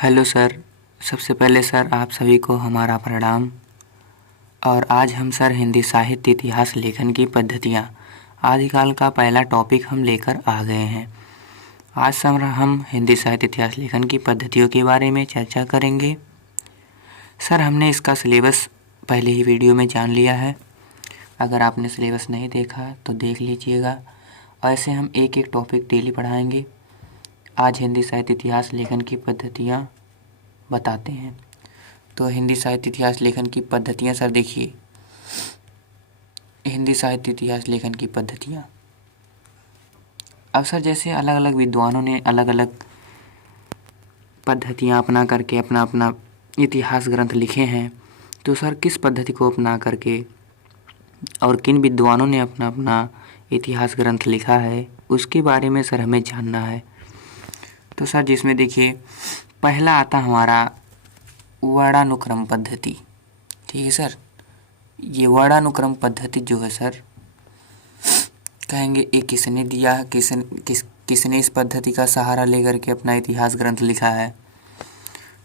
Hello sir. सबसे पहले sir आप सभी को हमारा प्रणाम। और आज हम सर हिंदी साहित्य इतिहास लेखन की पद्धतियाँ आदिकाल का पहला टॉपिक हम लेकर आ गए हैं। आज सर हम हिंदी साहित्य इतिहास लेखन की पद्धतियों के बारे में चर्चा करेंगे। सर हमने इसका सिलेबस पहले ही वीडियो में जान लिया है। अगर आपने सिलेबस नहीं देखा तो देख लीजिएगा। ऐसे हम एक एक टॉपिक डेली पढ़ाएंगे। आज हिंदी साहित्य इतिहास लेखन की पद्धतियाँ बताते हैं। तो हिंदी साहित्य इतिहास लेखन की पद्धतियाँ सर देखिए, हिंदी साहित्य इतिहास लेखन की पद्धतियाँ। अब सर जैसे अलग अलग विद्वानों ने अलग अलग पद्धतियाँ अपना करके अपना अपना इतिहास ग्रंथ लिखे हैं, तो सर किस पद्धति को अपना करके और किन विद्वानों ने अपना अपना इतिहास ग्रंथ लिखा है उसके बारे में सर हमें जानना है। तो सर जिसमें देखिए पहला आता हमारा वर्णानुक्रम पद्धति। ठीक है सर, ये वर्णानुक्रम पद्धति जो है सर कहेंगे ये किसने दिया है, किसने इस पद्धति का सहारा लेकर के अपना इतिहास ग्रंथ लिखा है।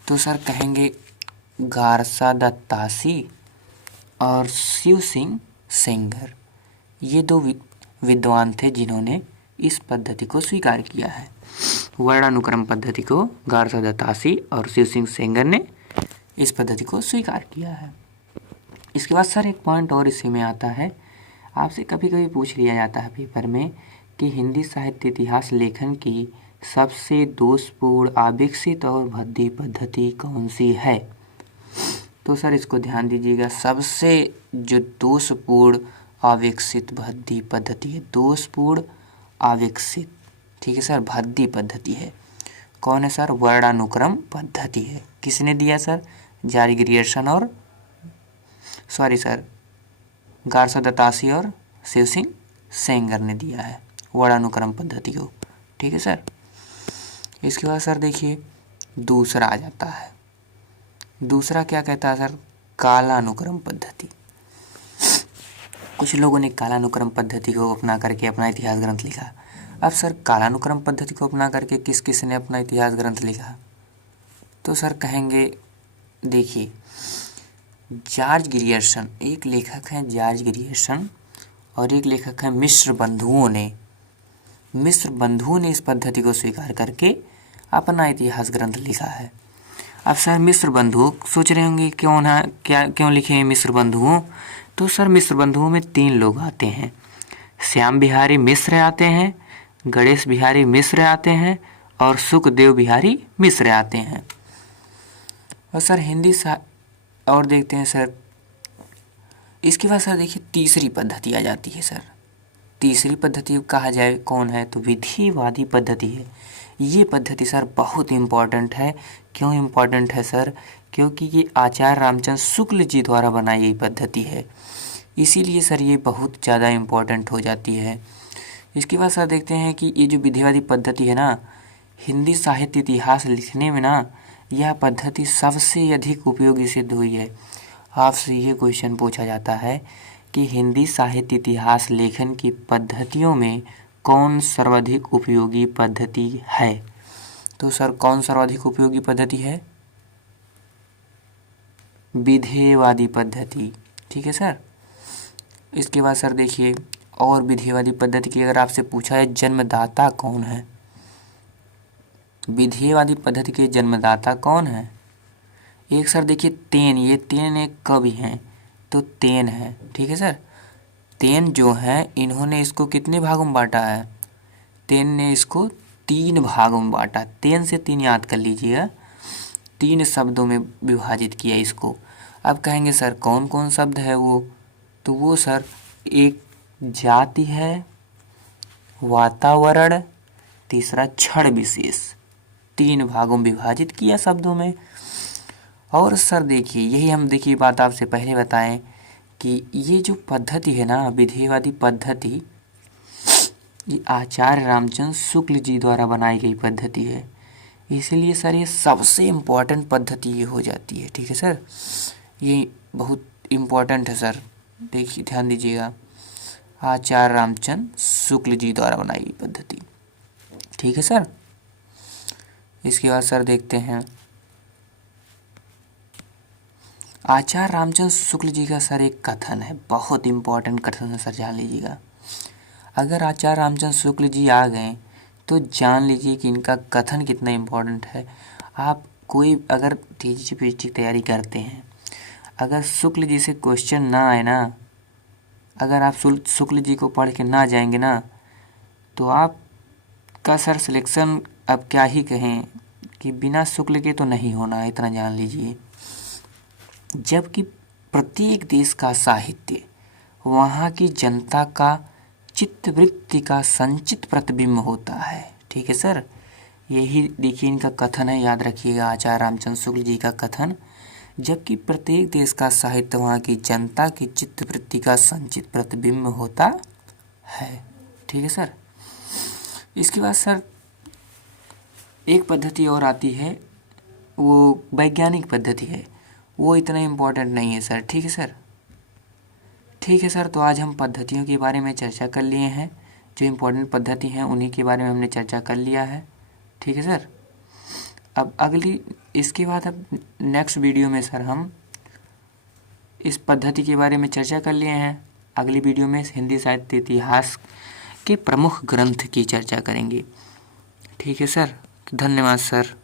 तो सर कहेंगे गारसा दत्तासी और शिव सिंह सेंगर, ये दो विद्वान थे जिन्होंने इस पद्धति को स्वीकार किया है। वर्णानुक्रम पद्धति को गारसा दत्तासी और शिव सिंह सेंगर ने इस पद्धति को स्वीकार किया है। इसके बाद सर एक पॉइंट और इसी में आता है, आपसे कभी कभी पूछ लिया जाता है पेपर में कि हिंदी साहित्य इतिहास लेखन की सबसे दोषपूर्ण अविकसित और भद्दी पद्धति कौन सी है। तो सर इसको ध्यान दीजिएगा, सबसे जो दोषपूर्ण अविकसित भद्दी पद्धति है, दोषपूर्ण अविकसित, ठीक है सर, भद्दी पद्धति है, कौन है सर, वर्णानुक्रम पद्धति है। किसने दिया सर, जॉर्ज ग्रियर्सन और गारसा दत्तासी और शिव सिंह सेंगर ने दिया है वर्णानुक्रम पद्धति को। ठीक है सर। इसके बाद सर देखिए दूसरा आ जाता है, दूसरा क्या कहता है सर, कालानुक्रम पद्धति। कुछ लोगों ने कालानुक्रम पद्धति को अपना करके अपना इतिहास ग्रंथ लिखा। अब सर कालानुक्रम पद्धति को अपना करके किस किस ने अपना इतिहास ग्रंथ लिखा, तो सर कहेंगे देखिए जॉर्ज ग्रियर्सन, एक लेखक हैं जॉर्ज ग्रियर्सन और एक लेखक हैं मिस्र बंधुओं ने इस पद्धति को स्वीकार करके अपना इतिहास ग्रंथ लिखा है। अब सर मिस्र बंधु सोच रहे होंगे क्यों लिखे हैं मिस्र बंधुओं। तो सर मिस्र बंधुओं में 3 लोग आते हैं, श्याम बिहारी मिश्र आते हैं, गणेश बिहारी मिश्र आते हैं और सुखदेव बिहारी मिश्र आते हैं। और सर और देखते हैं सर, इसके बाद सर देखिए तीसरी पद्धति आ जाती है सर। तीसरी पद्धति कहा जाए कौन है, तो विधिवादी पद्धति है। ये पद्धति सर बहुत इम्पॉर्टेंट है। क्यों इम्पॉर्टेंट है सर, क्योंकि ये आचार्य रामचंद्र शुक्ल जी द्वारा बनाई गई पद्धति है, इसीलिए सर ये बहुत ज़्यादा इम्पॉर्टेंट हो जाती है। इसके बाद सर देखते हैं कि ये जो विधिवादी पद्धति है ना, हिंदी साहित्य इतिहास लिखने में ना यह पद्धति सबसे अधिक उपयोगी सिद्ध हुई है। आपसे ये क्वेश्चन पूछा जाता है कि हिंदी साहित्य इतिहास लेखन की पद्धतियों में कौन सर्वाधिक उपयोगी पद्धति है। तो सर कौन सर्वाधिक उपयोगी पद्धति है, विधेयवादी पद्धति। ठीक है सर। इसके बाद सर देखिए और विधेयवादी पद्धति की अगर आपसे पूछा है जन्मदाता कौन है, विधेयवादी पद्धति के जन्मदाता कौन है। एक सर देखिए तेन, ये तेन एक कवि हैं, तो तेन है। ठीक है सर, तेन जो है इन्होंने इसको कितने भागों में बांटा है, तेन ने इसको 3 भागों में बांटा। तेन से 3 याद कर लीजिएगा, 3 शब्दों में विभाजित किया इसको। अब कहेंगे सर कौन कौन शब्द है वो, तो वो सर एक जाति है, वातावरण, तीसरा क्षण विशेष, 3 भागों में विभाजित किया शब्दों में। और सर देखिए यही हम देखिए बात आपसे पहले बताएं कि ये जो पद्धति है ना विधेयवादी पद्धति, ये आचार्य रामचंद्र शुक्ल जी द्वारा बनाई गई पद्धति है, इसलिए सर ये सबसे इम्पोर्टेंट पद्धति ये हो जाती है। ठीक है सर, ये बहुत इम्पोर्टेंट है सर, देखिए ध्यान दीजिएगा, आचार्य रामचंद्र शुक्ल जी द्वारा बनाई गई पद्धति। ठीक है सर। इसके बाद सर देखते हैं आचार्य रामचंद्र शुक्ल जी का सर एक कथन है, बहुत इम्पोर्टेंट कथन है सर, जान लीजिएगा। अगर आचार्य रामचंद्र शुक्ल जी आ गए तो जान लीजिए कि इनका कथन कितना इम्पोर्टेंट है। आप कोई अगर TGT PGT की तैयारी करते हैं, अगर शुक्ल जी से क्वेश्चन ना आए ना, अगर आप शुक्ल जी को पढ़ के ना जाएंगे ना, तो आपका सर सिलेक्शन अब क्या ही कहें कि बिना शुक्ल के तो नहीं होना है, इतना जान लीजिए। जबकि प्रत्येक देश का साहित्य वहाँ की जनता का चित्तवृत्ति का संचित प्रतिबिंब होता है। ठीक है सर, यही देखिए इनका कथन है, याद रखिएगा आचार्य रामचंद्र शुक्ल जी का कथन। जबकि प्रत्येक देश का साहित्य वहाँ की जनता की चित्तवृत्ति का संचित प्रतिबिंब होता है। ठीक है सर। इसके बाद सर एक पद्धति और आती है, वो वैज्ञानिक पद्धति है, वो इतना इम्पोर्टेंट नहीं है सर। ठीक है सर। ठीक है सर, तो आज हम पद्धतियों के बारे में चर्चा कर लिए हैं, जो इम्पोर्टेंट पद्धति हैं उन्हीं के बारे में हमने चर्चा कर लिया है। ठीक है सर। अब इसके बाद अब नेक्स्ट वीडियो में सर हम इस पद्धति के बारे में चर्चा कर लिए हैं, अगली वीडियो में हिंदी साहित्य इतिहास के प्रमुख ग्रंथ की चर्चा करेंगे। ठीक है सर, धन्यवाद सर।